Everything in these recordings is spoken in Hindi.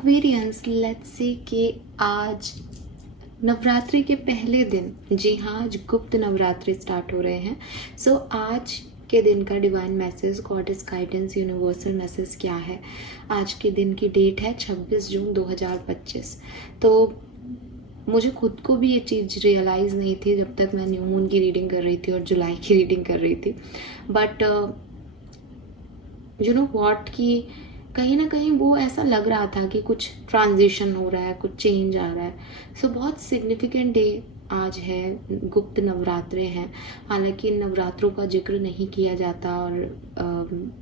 एक्वेरियंस, लेट्स से कि आज नवरात्रि के पहले दिन, जी हाँ, आज गुप्त नवरात्रि स्टार्ट हो रहे हैं। सो आज के दिन का divine message, goddess guidance, universal message क्या है? आज के दिन की डेट है 26 जून 2025। तो मुझे खुद को भी ये चीज़ रियलाइज़ नहीं थी जब तक मैं न्यू मून की रीडिंग कर रही थी और जुलाई की रीडिंग कर रही थी। बट यू नो व्हाट कि कहीं ना कहीं वो ऐसा लग रहा था कि कुछ ट्रांजिशन हो रहा है, कुछ चेंज आ रहा है। सो बहुत सिग्निफिकेंट डे आज है, गुप्त नवरात्रे हैं। हालांकि इन नवरात्रों का जिक्र नहीं किया जाता और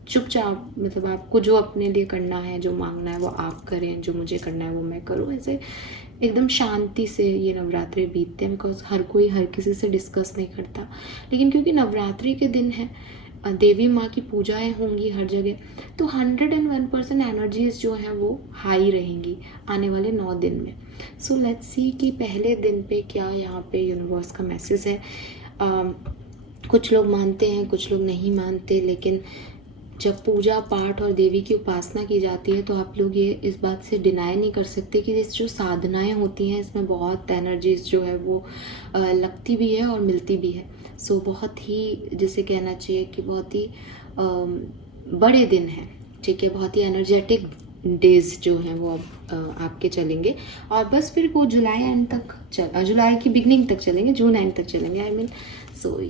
चुपचाप, मतलब आपको जो अपने लिए करना है, जो मांगना है वो आप करें, जो मुझे करना है वो मैं करूँ, ऐसे एकदम शांति से ये नवरात्रे बीतते हैं। बिकॉज हर कोई हर किसी से डिस्कस नहीं करता, लेकिन क्योंकि नवरात्रि के दिन है, देवी माँ की पूजाएं होंगी हर जगह, तो 101% एनर्जीज जो हैं वो हाई रहेंगी आने वाले 9 दिन में। सो लेट्स सी कि पहले दिन पे क्या यहाँ पे यूनिवर्स का मैसेज है। कुछ लोग मानते हैं, कुछ लोग नहीं मानते, लेकिन जब पूजा पाठ और देवी की उपासना की जाती है तो आप लोग ये इस बात से डिनाई नहीं कर सकते कि इस जो साधनाएं होती हैं इसमें बहुत एनर्जीज जो है वो लगती भी है और मिलती भी है। सो बहुत ही, जिसे कहना चाहिए कि बहुत ही बड़े दिन हैं, ठीक है, बहुत ही एनर्जेटिक डेज जो हैं वो अब आपके चलेंगे। और बस फिर वो जुलाई एंड तक जुलाई की बिगनिंग तक चलेंगे, जून एंड तक चलेंगे, आई मीन। सो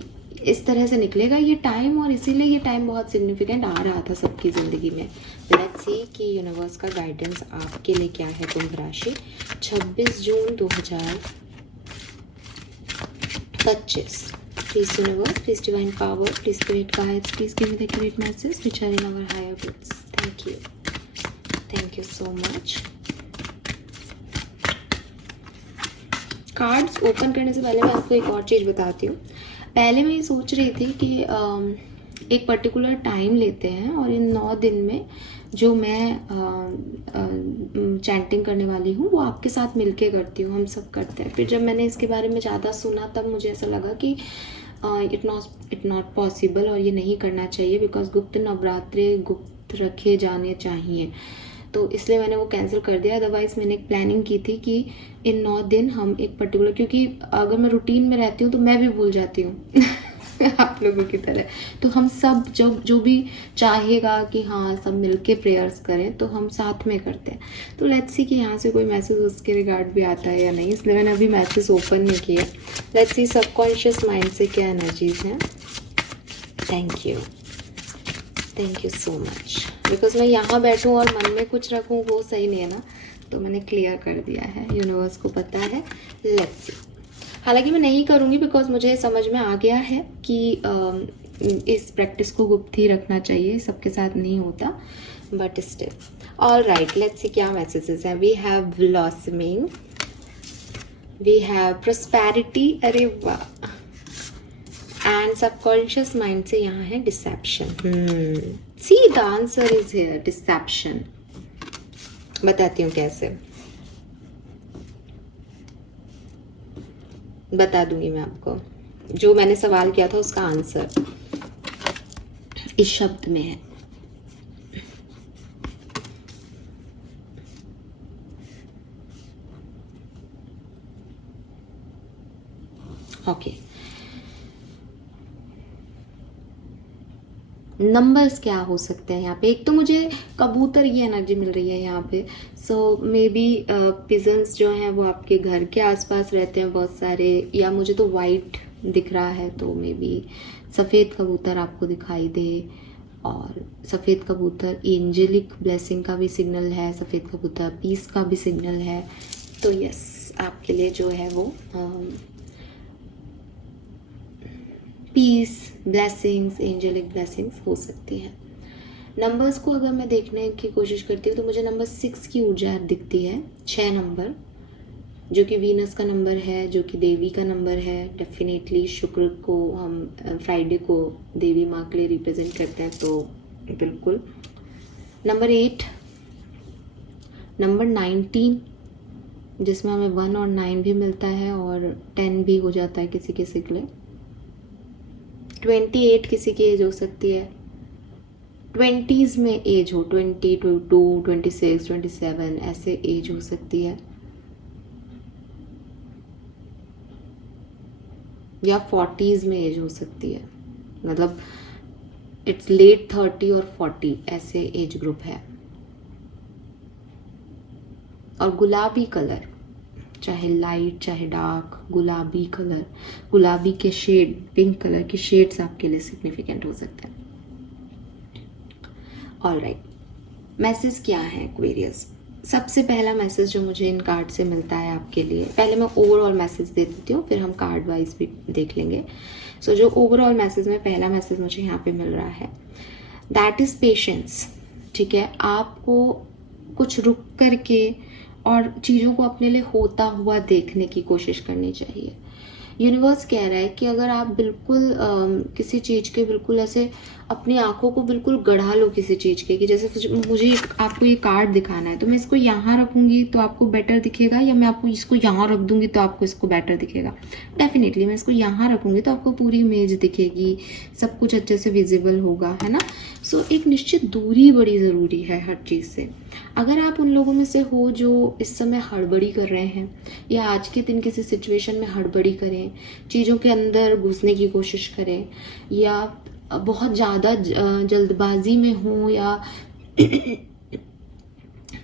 इस तरह से निकलेगा ये टाइम, और इसीलिए ये टाइम बहुत सिग्निफिकेंट आ रहा था सबकी ज़िंदगी में। लेट्स सी कि यूनिवर्स का गाइडेंस आपके लिए क्या है। कुंभ राशि, 26 जून 2025। Please universe, please divine power, please spirit guides, please give me the accurate message which are in our higher goods. Thank you. Thank you so much. Cards open करने से पहले मैं आपको एक और चीज़ बताती हूँ। पहले मैं ये सोच रही थी कि एक पर्टिकुलर टाइम लेते हैं और इन 9 दिन में जो मैं चैंटिंग करने वाली हूँ वो आपके साथ मिलके करती हूँ, हम सब करते हैं। फिर जब मैंने इसके बारे में ज़्यादा सुना तब मुझे ऐसा लगा कि इट नॉट पॉसिबल और ये नहीं करना चाहिए, बिकॉज गुप्त नवरात्रे गुप्त रखे जाने चाहिए। तो इसलिए मैंने वो कैंसिल कर दिया। अदरवाइज मैंने एक प्लानिंग की थी कि इन 9 दिन हम एक पर्टिकुलर, क्योंकि अगर मैं रूटीन में रहती हूँ तो मैं भी भूल जाती हूँ आप लोगों की तरह। तो हम सब जो भी चाहेगा कि हाँ सब मिलके प्रेयर्स करें तो हम साथ में करते हैं। तो लेट्स सी कि यहाँ से कोई मैसेज उसके रिगार्ड भी आता है या नहीं, इसलिए मैंने अभी मैसेज ओपन नहीं किया। लेट्स सी सबकॉन्शियस माइंड से क्या एनर्जीज हैं। Thank you so much. Because मैं यहाँ बैठूँ और मन में कुछ रखूँ वो सही नहीं है ना, तो मैंने क्लियर कर दिया है, यूनिवर्स को पता है। Let's see. हालांकि मैं नहीं करूँगी बिकॉज मुझे समझ में आ गया है कि इस प्रैक्टिस को गुप्त ही रखना चाहिए, सबके साथ नहीं होता, but still. All right, let's see क्या मैसेजेस हैं। We have blossoming, we have prosperity, अरे वाह, एंड सबकॉन्शियस माइंड से यहाँ है deception. See the answer is here, deception. बताती हूँ कैसे, बता दूंगी मैं आपको। जो मैंने सवाल किया था उसका आंसर इस शब्द में है। ओके, नंबर्स क्या हो सकते हैं यहाँ पे? एक तो मुझे कबूतर की एनर्जी मिल रही है यहाँ पे। सो मे बी पिजन्स जो हैं वो आपके घर के आसपास रहते हैं बहुत सारे, या मुझे तो वाइट दिख रहा है, तो मे बी सफ़ेद कबूतर आपको दिखाई दे। और सफ़ेद कबूतर एंजेलिक ब्लेसिंग का भी सिग्नल है, सफ़ेद कबूतर पीस का भी सिग्नल है। तो यस, आपके लिए जो है वो पीस, ब्लेसिंग्स, एंजेलिक ब्लेसिंग्स हो सकती हैं। नंबर्स को अगर मैं देखने की कोशिश करती हूँ तो मुझे नंबर 6 की ऊर्जा दिखती है। 6 नंबर जो कि वीनस का नंबर है, जो कि देवी का नंबर है। डेफिनेटली शुक्र को हम फ्राइडे को देवी माँ के लिए रिप्रेजेंट करते हैं, तो बिल्कुल। नंबर 8, नंबर 19 जिसमें हमें 1 और 9 भी मिलता है और 10 भी हो जाता है किसी किसी के लिए। 28 किसी की एज हो सकती है, 20s में एज हो, 20, 22, 26, 27 ऐसे एज हो सकती है, या 40s में एज हो सकती है, मतलब इट्स लेट 30 और 40 ऐसे एज ग्रुप है। और गुलाबी कलर, चाहे लाइट चाहे डार्क, गुलाबी कलर, गुलाबी के शेड, पिंक कलर के शेड्स आपके लिए सिग्निफिकेंट हो सकते हैं। ऑलराइट, मैसेज क्या है एक्वेरियस? सबसे पहला मैसेज जो मुझे इन कार्ड से मिलता है आपके लिए, पहले मैं ओवरऑल मैसेज दे देती हूँ, फिर हम कार्ड वाइज भी देख लेंगे। सो जो ओवरऑल मैसेज में पहला मैसेज मुझे यहाँ पे मिल रहा है, दैट इज़ पेशेंस। ठीक है, आपको कुछ रुक करके और चीज़ों को अपने लिए होता हुआ देखने की कोशिश करनी चाहिए। यूनिवर्स कह रहा है कि अगर आप बिल्कुल किसी चीज़ के बिल्कुल ऐसे अपनी आंखों को बिल्कुल गढ़ा लो किसी चीज़ के, कि जैसे मुझे आपको ये कार्ड दिखाना है तो मैं इसको यहाँ रखूँगी तो आपको बेटर दिखेगा, या मैं आपको इसको यहाँ रख दूँगी तो आपको इसको बेटर दिखेगा। डेफिनेटली मैं इसको यहाँ रखूँगी तो आपको पूरी इमेज दिखेगी, सब कुछ अच्छे से विजिबल होगा, है ना। सो एक निश्चित दूरी बड़ी ज़रूरी है हर चीज़ से। अगर आप उन लोगों में से हो जो इस समय हड़बड़ी कर रहे हैं, या आज के दिन किसी सिचुएशन में हड़बड़ी करें, चीज़ों के अंदर घुसने की कोशिश करें, या बहुत ज़्यादा जल्दबाजी में हो, या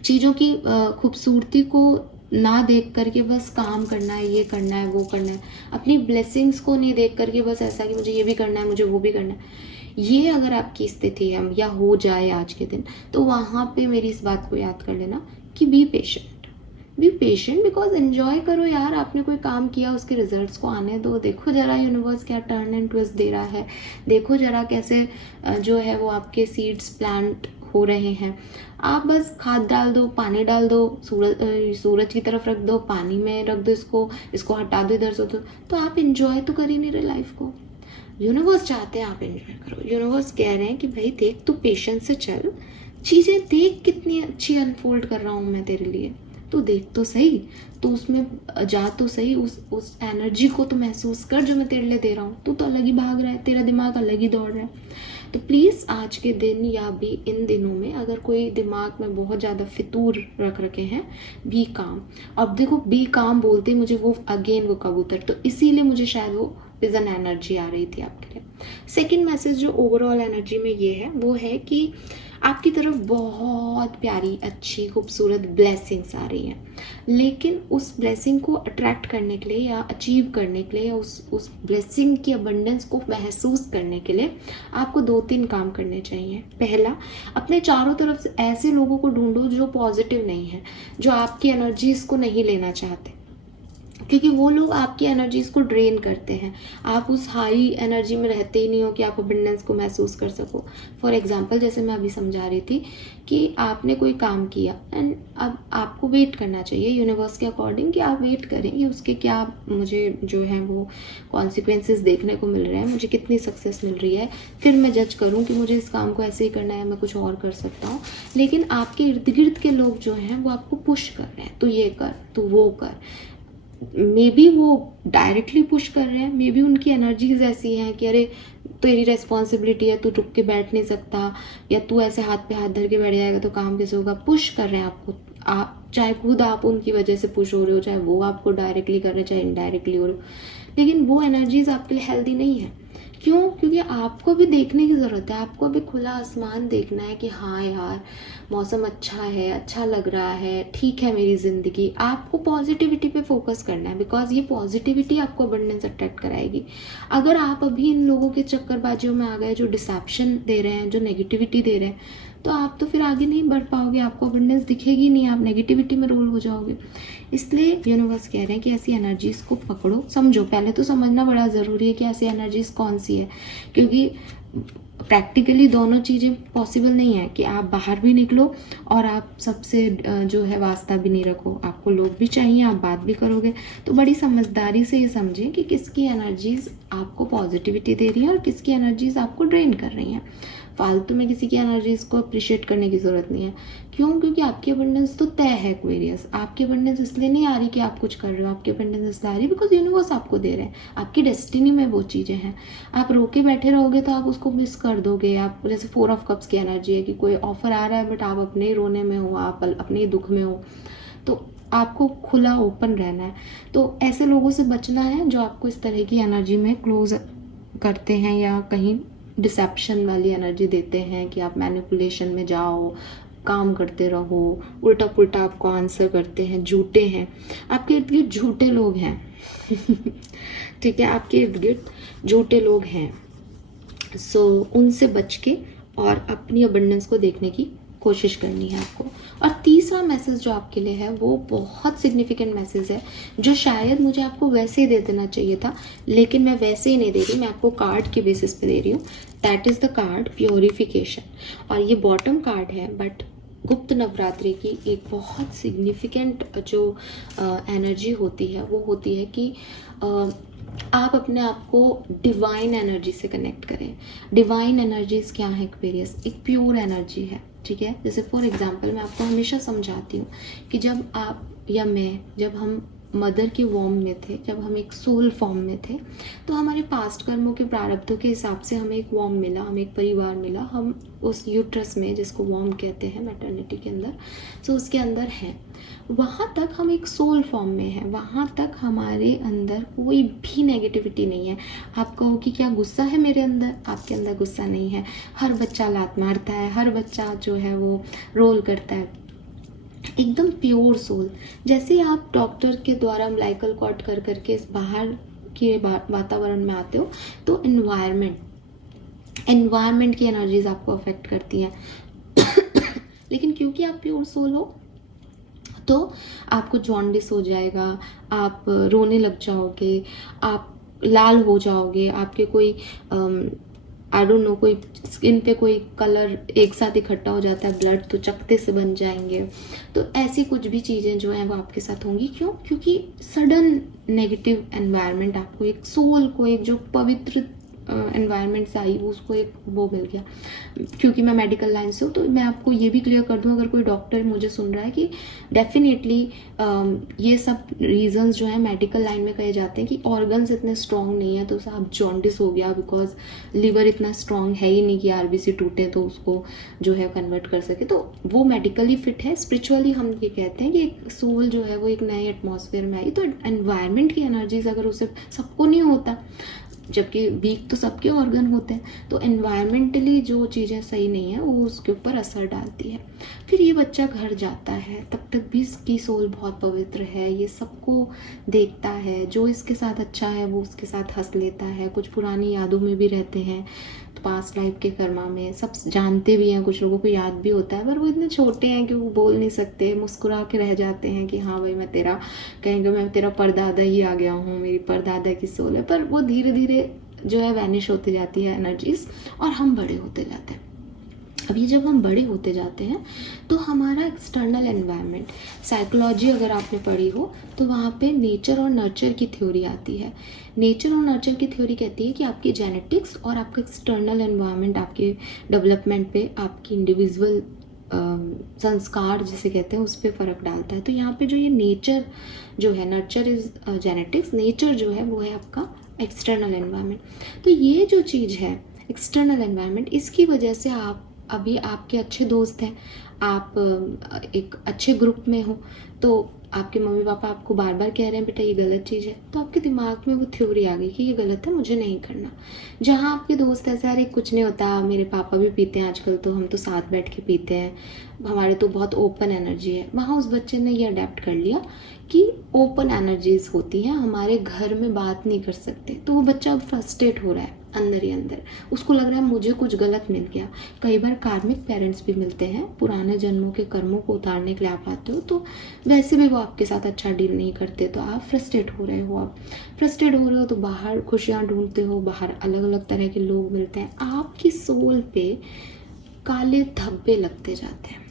चीज़ों की खूबसूरती को ना देख करके बस काम करना है, ये करना है, वो करना है, अपनी ब्लेसिंग्स को नहीं देख करके बस ऐसा कि मुझे ये भी करना है, मुझे वो भी करना है, ये अगर आपकी स्थिति है या हो जाए आज के दिन, तो वहाँ पे मेरी इस बात को याद कर लेना कि बी पेशेंट, बिकॉज एंजॉय करो यार। आपने कोई काम किया, उसके रिजल्ट्स को आने दो। देखो जरा यूनिवर्स क्या टर्न एंड ट्विस्ट दे रहा है, देखो जरा कैसे जो है वो आपके सीड्स प्लांट हो रहे हैं। आप बस खाद डाल दो, पानी डाल दो, सूरज की तरफ रख दो, पानी में रख दो, इसको हटा दो इधर से, तो आप इंजॉय तो कर ही नहीं रहे लाइफ को। यूनिवर्स चाहते हैं आप एंजॉय करो। यूनिवर्स कह रहे हैं कि भाई देख, तू पेशेंस से चल, चीज़ें देख कितनी अच्छी अनफोल्ड कर रहा हूँ मैं तेरे लिए, तू देख तो सही, तू उसमें जा तो सही, उस एनर्जी को तो महसूस कर जो मैं तेरे लिए दे रहा हूँ। तू तो अलग ही भाग रहा है, तेरा दिमाग अलग ही दौड़ रहा है। तो प्लीज़ आज के दिन या भी इन दिनों में अगर कोई दिमाग में बहुत ज़्यादा फितूर रख रखे हैं, बी काम। अब देखो, बी काम बोलते मुझे वो कबूतर, तो इसीलिए मुझे शायद वो विजन एनर्जी आ रही थी आपके लिए। सेकंड मैसेज जो ओवरऑल एनर्जी में ये है, वो है कि आपकी तरफ बहुत प्यारी, अच्छी, खूबसूरत ब्लेसिंग्स आ रही हैं, लेकिन उस ब्लेसिंग को अट्रैक्ट करने के लिए या अचीव करने के लिए या उस ब्लेसिंग की अबंडेंस को महसूस करने के लिए आपको 2-3 काम करने चाहिए। पहला, अपने चारों तरफ से ऐसे लोगों को ढूंढो जो पॉजिटिव नहीं है, जो आपकी एनर्जीज को नहीं लेना चाहते, क्योंकि वो लोग आपकी एनर्जीज को ड्रेन करते हैं। आप उस हाई एनर्जी में रहते ही नहीं हो कि आप अबंडेंस को महसूस कर सको। फॉर एग्जांपल, जैसे मैं अभी समझा रही थी कि आपने कोई काम किया एंड अब आपको वेट करना चाहिए यूनिवर्स के अकॉर्डिंग, कि आप वेट करें कि उसके क्या मुझे जो है वो कॉन्सिक्वेंसेस देखने को मिल रहे हैं, मुझे कितनी सक्सेस मिल रही है, फिर मैं जज करूँ कि मुझे इस काम को ऐसे ही करना है, मैं कुछ और कर सकता हूँ। लेकिन आपके इर्द गिर्द के लोग जो हैं वो आपको पुश कर रहे हैं, तो ये कर, तो वो कर। मे बी वो डायरेक्टली पुश कर रहे हैं, मे बी उनकी एनर्जीज ऐसी हैं कि अरे तेरी रेस्पॉन्सिबिलिटी है, तू रुक के बैठ नहीं सकता, या तू ऐसे हाथ पे हाथ धर के बैठ जाएगा तो काम कैसे होगा। पुश कर रहे हैं आपको, आप चाहे खुद आप उनकी वजह से पुश हो रहे हो, चाहे वो आपको डायरेक्टली कर रहे हैं, चाहे इनडायरेक्टली हो रहे हो, लेकिन वो एनर्जीज आपके लिए हेल्दी नहीं है। क्यों? क्योंकि आपको भी देखने की ज़रूरत है, आपको भी खुला आसमान देखना है कि हाँ यार मौसम अच्छा है, अच्छा लग रहा है, ठीक है मेरी ज़िंदगी। आपको पॉजिटिविटी पे फोकस करना है, बिकॉज ये पॉजिटिविटी आपको अबंडेंस अट्रैक्ट कराएगी। अगर आप अभी इन लोगों के चक्करबाजियों में आ गए जो डिसेप्शन दे रहे हैं, जो नेगेटिविटी दे रहे हैं, तो आप तो फिर आगे नहीं बढ़ पाओगे, आपको अबंडेंस दिखेगी नहीं, आप नेगेटिविटी में रोल हो जाओगे। इसलिए यूनिवर्स कह रहे हैं कि ऐसी एनर्जीज को पकड़ो, समझो। पहले तो समझना बड़ा ज़रूरी है कि ऐसी एनर्जीज कौन सी है, क्योंकि प्रैक्टिकली दोनों चीज़ें पॉसिबल नहीं है कि आप बाहर भी निकलो और आप सबसे जो है वास्ता भी नहीं रखो। आपको लोग भी चाहिए, आप बात भी करोगे, तो बड़ी समझदारी से ये समझें कि किसकी एनर्जीज आपको पॉजिटिविटी दे रही है और किसकी एनर्जीज आपको ड्रेन कर रही हैं। फालतू में किसी की एनर्जीज को अप्रिशिएट करने की ज़रूरत नहीं है। क्यों? क्योंकि आपकी अबंडेंस तो तय है एक्वेरियस। आपकी अबंडेंस इसलिए नहीं आ रही कि आप कुछ कर रहे हो, आपकी अबंडेंस इसलिए आ रही है बिकॉज यूनिवर्स आपको दे रहे हैं, आपकी डेस्टिनी में वो चीज़ें हैं। आप रोके बैठे रहोगे तो आप उसको मिस कर दोगे। आप जैसे 4 ऑफ कप्स की एनर्जी है कि कोई ऑफर आ रहा है बट आप अपने ही रोने में हो, आप अपने ही दुख में हो, तो आपको खुला ओपन रहना है। तो ऐसे लोगों से बचना है जो आपको इस तरह की एनर्जी में क्लोज करते हैं या कहीं डिसेप्शन वाली एनर्जी देते हैं कि आप मैनिपुलेशन में जाओ, काम करते रहो, उल्टा पुल्टा आपको आंसर करते हैं, झूठे हैं। आपके इर्द गिर्द झूठे लोग हैं ठीक है, आपके इर्द गिर्द झूठे लोग हैं। सो उनसे बच के और अपनी अबंडेंस को देखने की कोशिश करनी है आपको। और तीसरा मैसेज जो आपके लिए है वो बहुत सिग्निफिकेंट मैसेज है, जो शायद मुझे आपको वैसे ही दे देना चाहिए था, लेकिन मैं वैसे ही नहीं दे रही, मैं आपको कार्ड के बेसिस पे दे रही हूँ। That is the card purification. और ये बॉटम कार्ड है, बट गुप्त नवरात्रि की एक बहुत सिग्निफिकेंट जो एनर्जी होती है वो होती है कि आप अपने आप को डिवाइन एनर्जी से कनेक्ट करें। डिवाइन एनर्जीज क्या है एक्वेरियस? एक प्योर एनर्जी है, ठीक है। जैसे फॉर एग्जांपल मैं आपको हमेशा समझाती हूँ कि जब आप या मैं, जब हम मदर के वॉर्म में थे, जब हम एक सोल फॉर्म में थे, तो हमारे पास्ट कर्मों के प्रारब्धों के हिसाब से हमें एक वॉर्म मिला, हमें एक परिवार मिला। हम उस यूट्रस में, जिसको वॉर्म कहते हैं मैटरनिटी के अंदर, सो उसके अंदर हैं। वहाँ तक हम एक सोल फॉर्म में हैं, वहाँ तक हमारे अंदर कोई भी नेगेटिविटी नहीं है। आप कहो कि क्या गुस्सा है मेरे अंदर? आपके अंदर गुस्सा नहीं है। हर बच्चा लात मारता है, हर बच्चा जो है वो रोल करता है, एकदम प्योर सोल। जैसे आप डॉक्टर के द्वारा अम्लाइकल कॉट कर करके बाहर के वातावरण में आते हो, तो एनवायरनमेंट की एनर्जीज आपको अफेक्ट करती हैं लेकिन क्योंकि आप प्योर सोल हो तो आपको जॉन्डिस हो जाएगा, आप रोने लग जाओगे, आप लाल हो जाओगे, आपके कोई आई डोंट नो, कोई स्किन पे कोई कलर एक साथ इकट्ठा हो जाता है, ब्लड तो चकते से बन जाएंगे। तो ऐसी कुछ भी चीज़ें जो हैं वो आपके साथ होंगी। क्यों? क्योंकि सडन नेगेटिव एनवायरनमेंट आपको, एक सोल को, एक जो पवित्र एनवायरनमेंट से आई, उसको एक वो मिल गया। क्योंकि मैं मेडिकल लाइन से हूँ तो मैं आपको ये भी क्लियर कर दूँ, अगर कोई डॉक्टर मुझे सुन रहा है, कि डेफिनेटली ये सब रीजंस जो है मेडिकल लाइन में कहे जाते हैं कि ऑर्गन्स इतने स्ट्रॉन्ग नहीं है, तो साहब जॉन्डिस हो गया बिकॉज लिवर इतना स्ट्रॉन्ग है ही नहीं कि आरबीसी टूटे तो उसको जो है कन्वर्ट कर सके। तो वो मेडिकली फिट है। स्पिरिचुअली हम ये कहते हैं कि एक सोल जो है वो एक नए एटमॉस्फेयर में आई, तो एनवायरनमेंट की एनर्जीज अगर उसे सबको नहीं होता, जबकि वीक तो सबके ऑर्गन होते हैं, तो एनवायरमेंटली जो चीज़ें सही नहीं है वो उसके ऊपर असर डालती है। फिर ये बच्चा घर जाता है, तब तक भी इसकी सोल बहुत पवित्र है, ये सबको देखता है, जो इसके साथ अच्छा है वो उसके साथ हंस लेता है, कुछ पुरानी यादों में भी रहते हैं, तो पास्ट लाइफ के कर्मा में सब जानते भी हैं, कुछ लोगों को याद भी होता है, पर वो इतने छोटे हैं कि वो बोल नहीं सकते, मुस्कुरा के रह जाते हैं कि हाँ भाई मैं तेरा, कहेंगे मैं तेरा परदादा ही आ गया हूँ, मेरी परदादा की सोल है। पर वो धीरे धीरे जो है वैनिश होती जाती है एनर्जीज, और हम बड़े होते जाते हैं। अभी जब हम बड़े होते जाते हैं तो हमारा एक्सटर्नल एनवायरनमेंट, साइकोलॉजी अगर आपने पढ़ी हो तो वहाँ पे नेचर और नर्चर की थ्योरी आती है। नेचर और नर्चर की थ्योरी कहती है कि आपकी जेनेटिक्स और आपका एक्सटर्नल एनवायरनमेंट आपके डेवलपमेंट पे, आपकी इंडिविजुअल संस्कार जिसे कहते हैं उस पर फ़र्क डालता है। तो यहाँ पे जो ये नेचर जो है, नर्चर इज़ जेनेटिक्स, नेचर जो है वो है आपका एक्सटर्नल एनवायरनमेंट। तो ये जो चीज़ है एक्सटर्नल एनवायरनमेंट, इसकी वजह से आप अभी आपके अच्छे दोस्त हैं, आप एक अच्छे ग्रुप में हो, तो आपके मम्मी पापा आपको बार बार कह रहे हैं बेटा ये गलत चीज़ है, तो आपके दिमाग में वो थ्योरी आ गई कि ये गलत है, मुझे नहीं करना। जहाँ आपके दोस्त ऐसे, अरे कुछ नहीं होता, मेरे पापा भी पीते हैं आजकल, तो हम तो साथ बैठ के पीते हैं, हमारे तो बहुत ओपन एनर्जी है, वहाँ उस बच्चे ने ये अडेप्ट कर लिया कि ओपन एनर्जीज होती हैं, हमारे घर में बात नहीं कर सकते। तो वो बच्चा अब फ्रस्ट्रेट हो रहा है अंदर ही अंदर, उसको लग रहा है मुझे कुछ गलत मिल गया। कई बार कार्मिक पेरेंट्स भी मिलते हैं, पुराने जन्मों के कर्मों को उतारने के लिए आप आते हो, तो वैसे भी वो आपके साथ अच्छा डील नहीं करते, तो आप फ्रस्ट्रेट हो रहे हो। आप फ्रस्ट्रेट हो रहे हो तो बाहर खुशियाँ ढूंढते हो, बाहर अलग अलग तरह के लोग मिलते हैं, आपकी सोल पे काले धब्बे लगते जाते हैं,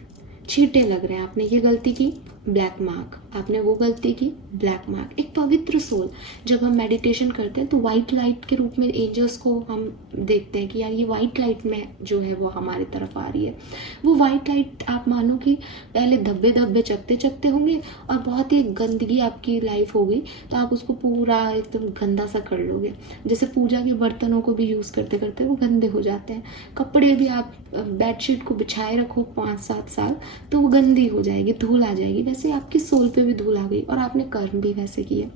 छींटे लग रहे हैं, आपने ये गलती की, ब्लैक मार्क, आपने वो गलती की, ब्लैक मार्क। एक पवित्र सोल, जब हम मेडिटेशन करते हैं तो वाइट लाइट के रूप में एंजल्स को हम देखते हैं कि यार ये वाइट लाइट में जो है वो हमारी तरफ आ रही है। वो वाइट लाइट आप मानो कि पहले धब्बे धब्बे चकते चकते होंगे और बहुत ही गंदगी आपकी लाइफ हो गई तो आप उसको पूरा एकदम गंदा सा कर लोगे। जैसे पूजा के बर्तनों को भी यूज़ करते करते वो गंदे हो जाते हैं। कपड़े भी आप बेडशीट को बिछाए रखो 5-7 साल तो वो गंदी हो जाएगी, धूल आ जाएगी। वैसे आपकी सोल पे भी धूल आ गई और आपने कर्म भी वैसे किए।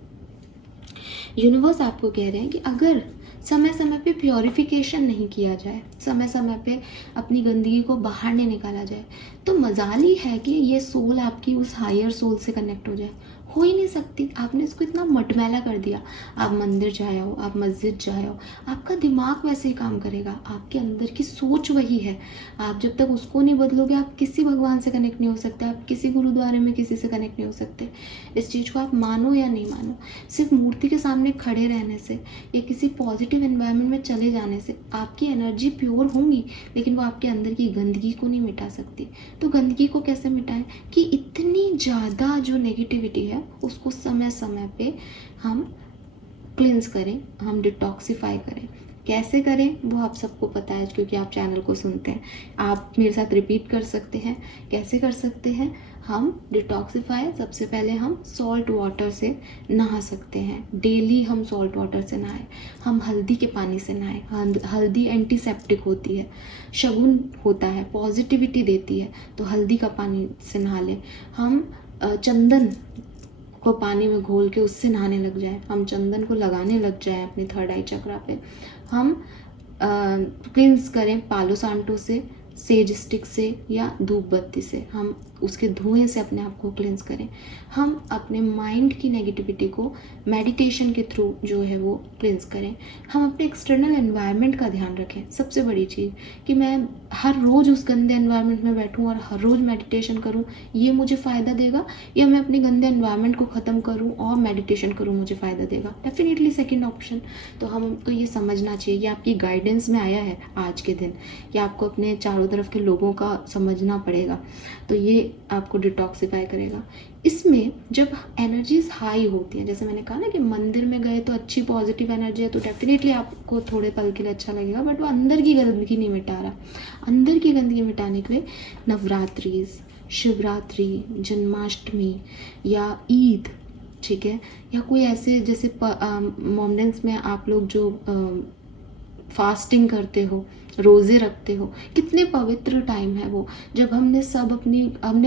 यूनिवर्स आपको कह रहे हैं कि अगर समय समय पे प्योरिफिकेशन नहीं किया जाए, समय समय पे अपनी गंदगी को बाहर नहीं निकाला जाए, तो मजाल ही है कि ये सोल आपकी उस हायर सोल से कनेक्ट हो जाए। हो ही नहीं सकती। आपने इसको इतना मटमैला कर दिया। आप मंदिर जाए हो, आप मस्जिद जाए हो, आपका दिमाग वैसे ही काम करेगा, आपके अंदर की सोच वही है। आप जब तक उसको नहीं बदलोगे आप किसी भगवान से कनेक्ट नहीं हो सकते, आप किसी गुरुद्वारे में किसी से कनेक्ट नहीं हो सकते। इस चीज़ को आप मानो या नहीं मानो, सिर्फ मूर्ति के सामने खड़े रहने से या किसी पॉजिटिव एनवायरनमेंट में चले जाने से आपकी एनर्जी प्योर होंगी, लेकिन वो आपके अंदर की गंदगी को नहीं मिटा सकती। तो गंदगी को कैसे मिटाएं कि इतनी ज़्यादा जो नेगेटिविटी है उसको समय समय पे हम क्लिंस करें, हम डिटॉक्सिफाई करें। कैसे करें वो आप सबको पता है क्योंकि आप चैनल को सुनते हैं। आप मेरे साथ रिपीट कर सकते हैं। कैसे कर सकते हैं? हम डिटॉक्सिफाई, सबसे पहले हम सॉल्ट वाटर से नहा सकते हैं। डेली हम सॉल्ट वाटर से नहाएं। हम हल्दी के पानी से नहाएं। हल्दी एंटीसेप्टिक होती है, शगुन होता है, पॉजिटिविटी देती है, तो हल्दी का पानी से नहा लें। हम चंदन को पानी में घोल के उससे नहाने लग जाए, हम चंदन को लगाने लग जाए अपने थर्ड आई चक्रा पे। हम क्लिंस करें पालो सांटो से, सेज स्टिक से या धूप बत्ती से, हम उसके धुएं से अपने आप को क्लिंस करें। हम अपने माइंड की नेगेटिविटी को मेडिटेशन के थ्रू जो है वो क्लिंस करें। हम अपने एक्सटर्नल एनवायरनमेंट का ध्यान रखें। सबसे बड़ी चीज़ कि मैं हर रोज़ उस गंदे एनवायरनमेंट में बैठूं और हर रोज़ मेडिटेशन करूं, ये मुझे फ़ायदा देगा, या मैं अपने गंदे एनवायरनमेंट को ख़त्म करूं और मेडिटेशन करूं मुझे फ़ायदा देगा? Definitely second option. तो हमको ये समझना चाहिए, ये आपकी गाइडेंस में आया है आज के दिन कि आपको अपने चारों तरफ के लोगों का समझना पड़ेगा। तो ये आपको डिटॉक्सिफाई करेगा। इसमें जब एनर्जीज हाई होती हैं, जैसे मैंने कहा ना कि मंदिर में गए तो अच्छी पॉजिटिव एनर्जी है तो डेफिनेटली आपको थोड़े पल के लिए अच्छा लगेगा, बट वो अंदर की गंदगी नहीं मिटा रहा। अंदर की गंदगी मिटाने के लिए नवरात्रिज, शिवरात्रि, जन्माष्टमी या ईद, ठीक है, या कोई ऐसे जैसे मोमेंट्स में आप लोग जो फास्टिंग करते हो, रोज़े रखते हो, कितने पवित्र टाइम है वो, जब हमने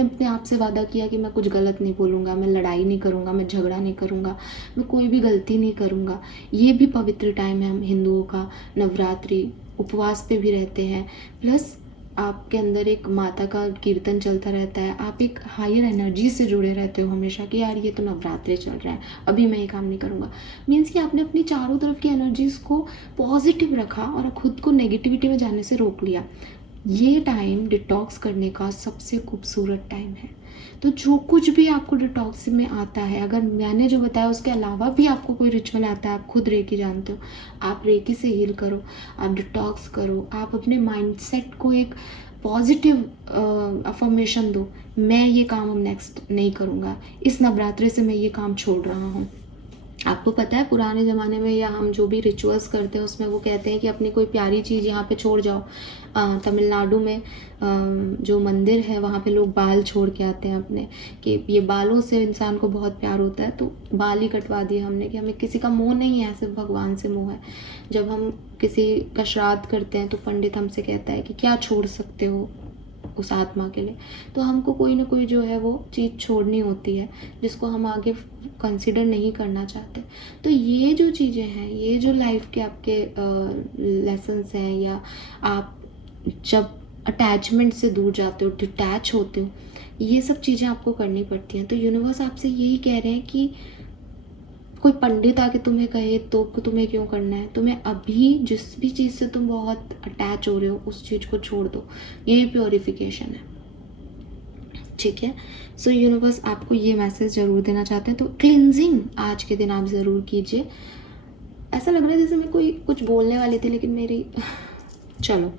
अपने आप से वादा किया कि मैं कुछ गलत नहीं बोलूँगा, मैं लड़ाई नहीं करूँगा, मैं झगड़ा नहीं करूँगा, मैं कोई भी गलती नहीं करूँगा। ये भी पवित्र टाइम है हम हिंदुओं का। नवरात्रि, उपवास पे भी रहते हैं, प्लस आपके अंदर एक माता का कीर्तन चलता रहता है। आप एक हायर एनर्जी से जुड़े रहते हो हमेशा कि यार ये तो नवरात्रे चल रहा है, अभी मैं ये काम नहीं करूँगा। मीन्स कि आपने अपनी चारों तरफ की एनर्जीज को पॉजिटिव रखा और खुद को नेगेटिविटी में जाने से रोक लिया। ये टाइम डिटॉक्स करने का सबसे खूबसूरत टाइम है। तो जो कुछ भी आपको डिटॉक्स में आता है, अगर मैंने जो बताया उसके अलावा भी आपको कोई रिचुअल आता है, आप खुद रेकी जानते हो, आप रेकी से हील करो, आप डिटॉक्स करो, आप अपने माइंडसेट को एक पॉजिटिव अफर्मेशन दो, मैं ये काम अब नेक्स्ट नहीं करूँगा, इस नवरात्रि से मैं ये काम छोड़ रहा हूँ। आपको पता है पुराने ज़माने में या हम जो भी रिचुअल्स करते हैं उसमें वो कहते हैं कि अपनी कोई प्यारी चीज़ यहाँ पे छोड़ जाओ। तमिलनाडु में जो मंदिर है वहाँ पे लोग बाल छोड़ के आते हैं अपने, कि ये बालों से इंसान को बहुत प्यार होता है, तो बाल ही कटवा दिए हमने कि हमें किसी का मोह नहीं है, सिर्फ भगवान से मोह है। जब हम किसी का श्राद्ध करते हैं तो पंडित हमसे कहता है कि क्या छोड़ सकते हो उस आत्मा के लिए, तो हमको कोई ना कोई जो है वो चीज़ छोड़नी होती है जिसको हम आगे कंसिडर नहीं करना चाहते। तो ये जो चीज़ें हैं, ये जो लाइफ के आपके लेसन्स हैं, या आप जब अटैचमेंट से दूर जाते हो, डिटैच होते हो, ये सब चीज़ें आपको करनी पड़ती हैं। तो यूनिवर्स आपसे यही कह रहे हैं कि कोई पंडित आके तुम्हें कहे तो तुम्हें क्यों करना है, तुम्हें अभी जिस भी चीज़ से तुम बहुत अटैच हो रहे हो उस चीज़ को छोड़ दो। यही प्योरिफिकेशन है, ठीक है। सो यूनिवर्स आपको ये मैसेज ज़रूर देना चाहते हैं। तो क्लिनजिंग आज के दिन आप ज़रूर कीजिए। ऐसा लग रहा है जैसे मैं कोई कुछ बोलने वाली थी लेकिन मेरी चलो,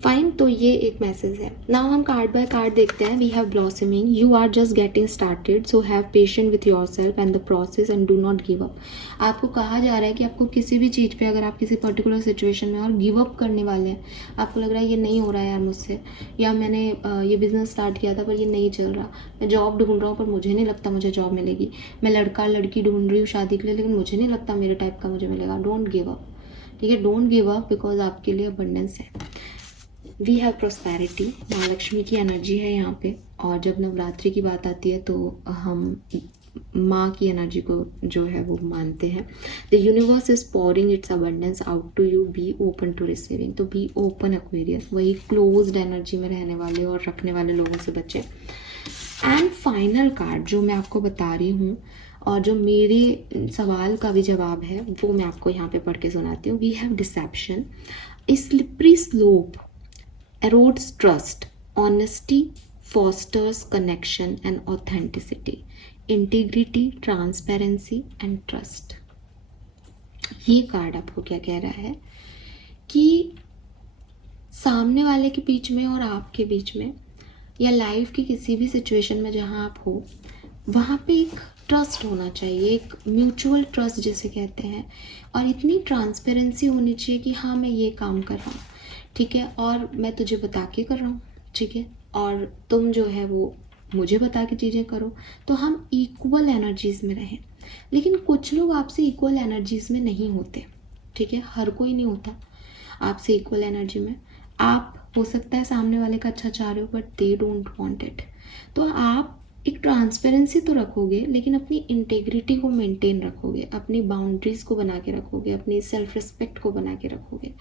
फाइन, तो ये एक मैसेज है। नाउ हम कार्ड बाय कार्ड देखते हैं। We have blossoming, you are just getting started, so have patience with yourself and the process and do not give up. आपको कहा जा रहा है कि आपको किसी भी चीज़ पे, अगर आप किसी पर्टिकुलर सिचुएशन में और गिव अप करने वाले हैं, आपको लग रहा है ये नहीं हो रहा है यार मुझसे, या मैंने ये बिज़नेस स्टार्ट किया था पर ये नहीं चल रहा, मैं जॉब ढूंढ रहा हूँ पर मुझे नहीं लगता मुझे जॉब मिलेगी, मैं लड़का लड़की ढूंढ रही हूँ शादी के लिए लेकिन मुझे नहीं लगता मेरे टाइप का मुझे मिलेगा। डोंट गिव अप, ठीक है, डोंट गिव अप, बिकॉज आपके लिए अबंडेंस है। वी हैव प्रोस्पैरिटी, महालक्ष्मी की एनर्जी है यहाँ पे। और जब नवरात्रि की बात आती है तो हम माँ की एनर्जी को जो है वो मानते हैं। The universe is pouring its abundance out to you, be open to receiving. तो बी ओपन एक्वेरियस, वही क्लोज्ड एनर्जी में रहने वाले और रखने वाले लोगों से बचे। एंड फाइनल कार्ड जो मैं आपको बता रही हूँ और जो मेरे सवाल का भी जवाब है वो मैं आपको यहाँ पे पढ़ के सुनाती हूँ। We have deception, a slippery slope erodes trust, honesty fosters connection and authenticity, integrity, transparency and trust। ये कार्ड आपको क्या कह रहा है कि सामने वाले के बीच में और आपके बीच में, या लाइफ की किसी भी सिचुएशन में जहाँ आप हो, वहाँ पे एक ट्रस्ट होना चाहिए, एक म्यूचुअल ट्रस्ट जिसे कहते हैं, और इतनी ट्रांसपेरेंसी होनी चाहिए कि हाँ मैं ये काम कर रहा हूँ, ठीक है, और मैं तुझे बता के कर रहा हूँ, ठीक है, और तुम जो है वो मुझे बता के चीज़ें करो, तो हम इक्वल एनर्जीज़ में रहें। लेकिन कुछ लोग आपसे इक्वल एनर्जीज़ में नहीं होते, ठीक है, हर कोई नहीं होता आपसे इक्वल एनर्जी में। आप हो सकता है सामने वाले का अच्छा चाह रहे हो but they don't want it, तो आप एक ट्रांसपेरेंसी तो रखोगे लेकिन अपनी इंटेग्रिटी को मेंटेन रखोगे, अपनी बाउंड्रीज़ को बना के रखोगे, अपनी सेल्फ रिस्पेक्ट को बना के रखोगे।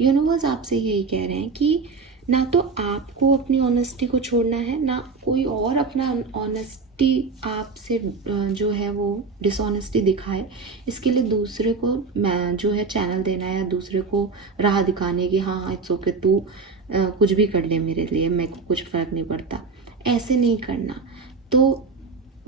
यूनिवर्स आपसे यही कह रहे हैं कि ना तो आपको अपनी ऑनेस्टी को छोड़ना है, ना कोई और अपना ऑनेस्टी आपसे जो है वो डिसऑनेस्टी दिखाए, इसके लिए दूसरे को मैं जो है चैनल देना है या दूसरे को राह दिखाने की, हाँ इट्स ओके तू कुछ भी कर ले मेरे लिए, मेरे को कुछ फ़र्क नहीं पड़ता, ऐसे नहीं करना। तो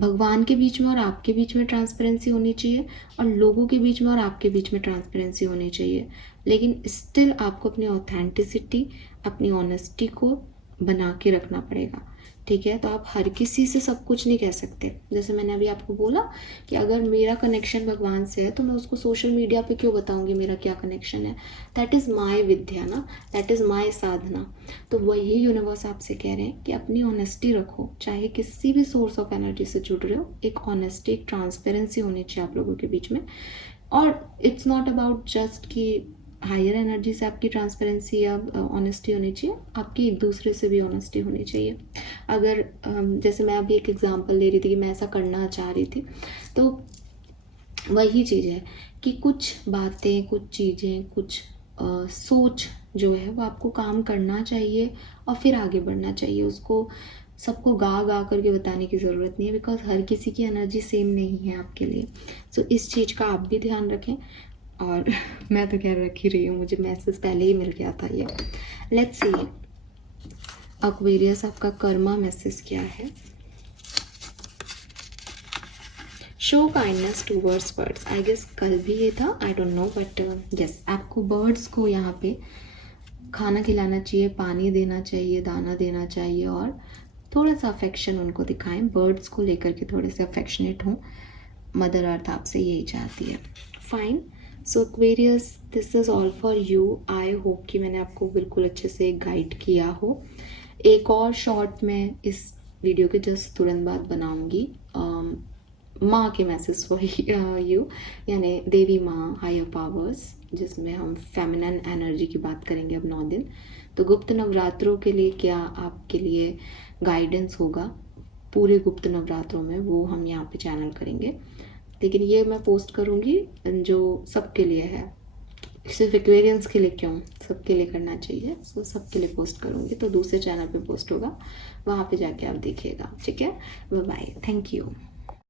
भगवान के बीच में और आपके बीच में ट्रांसपेरेंसी होनी चाहिए, और लोगों के बीच में और आपके बीच में ट्रांसपेरेंसी होनी चाहिए, लेकिन स्टिल आपको अपनी ऑथेंटिसिटी, अपनी ऑनेस्टी को बना के रखना पड़ेगा, ठीक है। तो आप हर किसी से सब कुछ नहीं कह सकते। जैसे मैंने अभी आपको बोला कि अगर मेरा कनेक्शन भगवान से है तो मैं उसको सोशल मीडिया पे क्यों बताऊंगी मेरा क्या कनेक्शन है। दैट इज़ माई विद्या ना, दैट इज़ माई साधना। तो वही यूनिवर्स आपसे कह रहे हैं कि अपनी ऑनेस्टी रखो, चाहे किसी भी सोर्स ऑफ एनर्जी से जुड़ रहे हो, एक ऑनेस्टी, एक ट्रांसपेरेंसी होनी चाहिए आप लोगों के बीच में। और इट्स नॉट अबाउट जस्ट कि हायर एनर्जी से आपकी ट्रांसपेरेंसी या ऑनेस्टी होनी चाहिए, आपकी एक दूसरे से भी ऑनेस्टी होनी चाहिए। अगर जैसे मैं अभी एक एग्जांपल ले रही थी कि मैं ऐसा करना चाह रही थी, तो वही चीज़ है कि कुछ बातें, कुछ चीज़ें, कुछ सोच जो है वो आपको काम करना चाहिए और फिर आगे बढ़ना चाहिए। उसको सबको गा गा करके बताने की ज़रूरत नहीं है, बिकॉज हर किसी की एनर्जी सेम नहीं है आपके लिए। सो इस चीज़ का आप भी ध्यान रखें। और मैं तो क्या रख ही रही हूँ, मुझे मैसेज पहले ही मिल गया था ये। लेट्स सी एक्वेरियस आपका कर्मा मैसेज क्या है। Show kindness towards birds, I guess कल भी ये था, I don't know, but yes आपको बर्ड्स को यहाँ पे खाना खिलाना चाहिए, पानी देना चाहिए, दाना देना चाहिए, और थोड़ा सा अफेक्शन उनको दिखाएं। बर्ड्स को लेकर के थोड़े से अफेक्शनेट हों, मदर अर्थ आपसे यही चाहती है। Fine, so Aquarius this is all for you. I hope कि मैंने आपको बिल्कुल अच्छे से गाइड किया हो। एक और शॉर्ट मैं इस वीडियो के जस्ट तुरंत बाद बनाऊंगी माँ के मैसेज फॉर यू, यानी देवी माँ, हायर पावर्स, जिसमें हम फेमिनिन एनर्जी की बात करेंगे अब 9 दिन। तो गुप्त नवरात्रों के लिए क्या आपके लिए गाइडेंस होगा पूरे गुप्त नवरात्रों में, वो हम यहाँ पे चैनल करेंगे। लेकिन ये मैं पोस्ट करूँगी जो सबके लिए है, सिर्फ एक्वेरियंस के लिए क्यों, सबके लिए करना चाहिए। सो सबके लिए पोस्ट करूँगी, तो दूसरे चैनल पे पोस्ट होगा, वहाँ पे जाके आप देखिएगा, ठीक है। Bye bye, thank you.